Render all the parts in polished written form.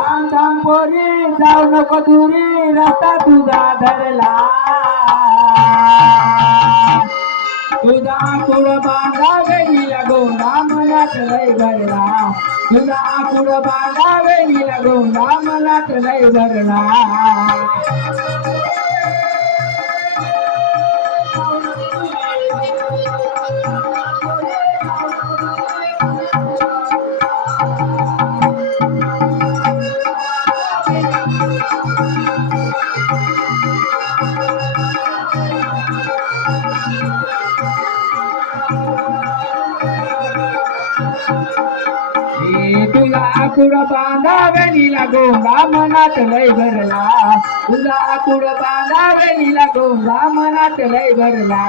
थांब थांब पोरी जाऊ नको दुरी रस्ता तुझा धरला तुझा आकुड बांधावे नीला गोंडा मनात लय भरला तुझा आकुड बांधावे नीला गोंडा मनात लय भरला तुला आकुड बांधावे नीला गोंडा मनात लय भरला तुला आकुड बांधावे नीला गोंडा मनात लय भरला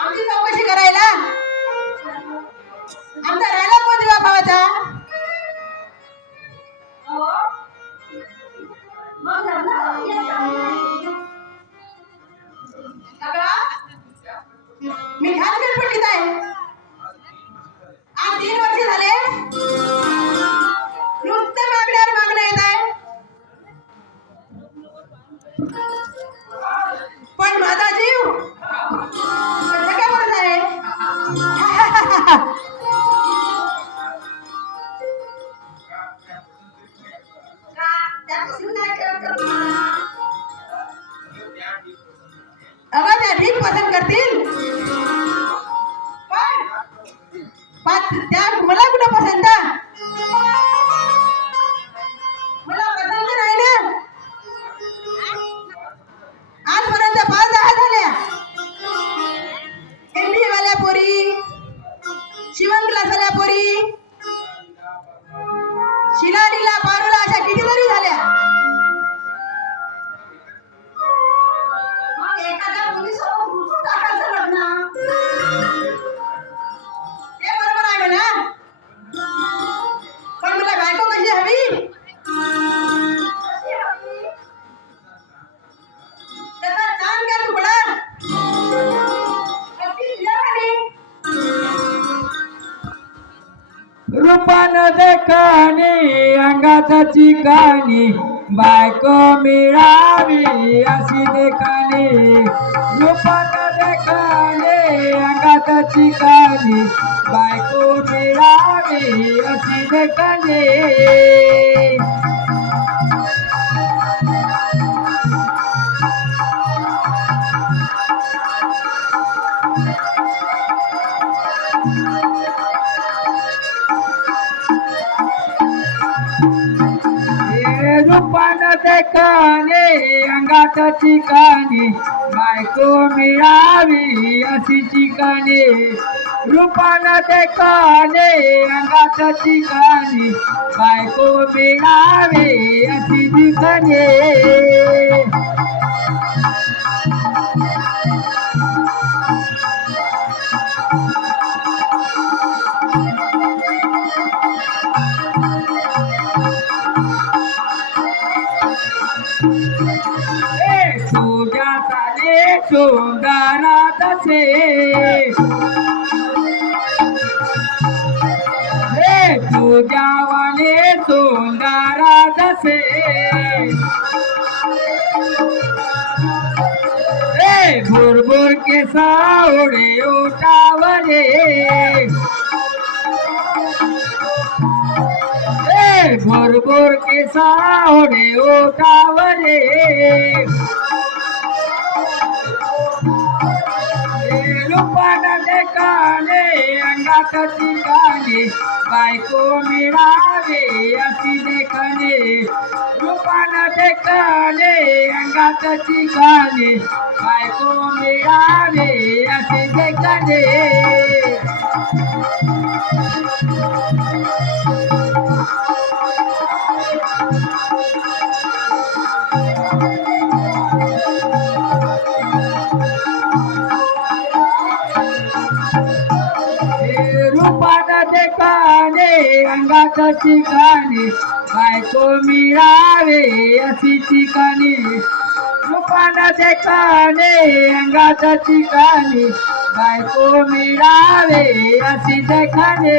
आमची चौकशी करायला आमचा राहिला कोण जीवा भावाचा मी ह्याच गडबडीत आहे आज 3 वर्ष झाले नुसतं मागण्यावर मागणं येत आहे पण माझा जीव जगावर आहे अगं त्या ठीक पसंत करतील पण त्या मला कुठं पसंत मला पसंत नाही ना आजपर्यंत 5-10 झाल्या एमबी वाल्या पोरी शिवण क्लास वाल्या पोरी शिलारीला पारुला अशा कितीतरी झाल्या मग एखाद्या मुलीसोबत घुसून टाकायचं लग्न हे बरोबर आहे म्हणा पण मला बायको कशी हवी त्याचा ताण घ्या तुकडा रूपान देखानी अंगात चिकानी बायको मिळावी अशी देखानी रूपान देखानी अंगात चिकानी बायको मिळावी अशी देखानी रूपान देखाने अंगात चिकाने बायको मिळावी अशी चिकाने रूपानं देखणे अंगात ठिकाणी बायको मिळावे अशी दिसणे तुझ्या सारे सुंदर तसे तुझ्या वाले सुंदर तसे भुरभुर के सावडे उठावले भुरभुर के सावडे उठावले रूपानं देखणे अंगात ठिकाणी बायको मिळावे अशी देखणे रूपानं देखणे अंगात ठिकाणी बायको मिळावे अशी देखणे रूपानं देखणे अंगात ठिकाणी बायको मिळावे अशी ठिकाणी रूपानं देखणे अंगात ठिकाणी बायको मिळावे अशी देखणे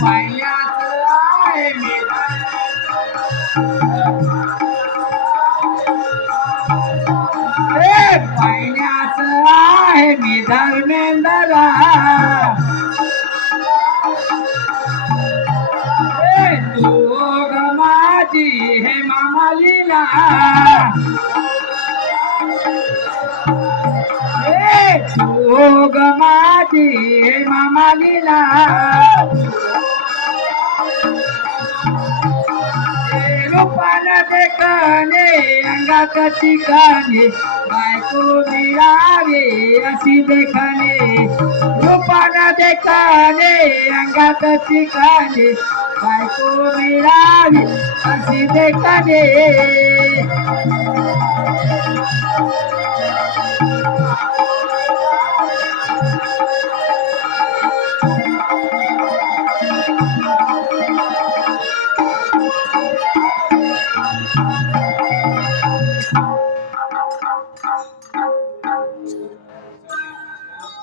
पाण्यात आहे पाण्यात आहे मी धर्मेंद्रा तू ग माझी हे मामा लीला तू ग माझी हे मामा लीला रूपानं देखणे अंगात ठिकाणी बायको मिळावे अशी देखणे रूपानं देखणे अंगात ठिकाणी बायको मिळावी अशी देखणे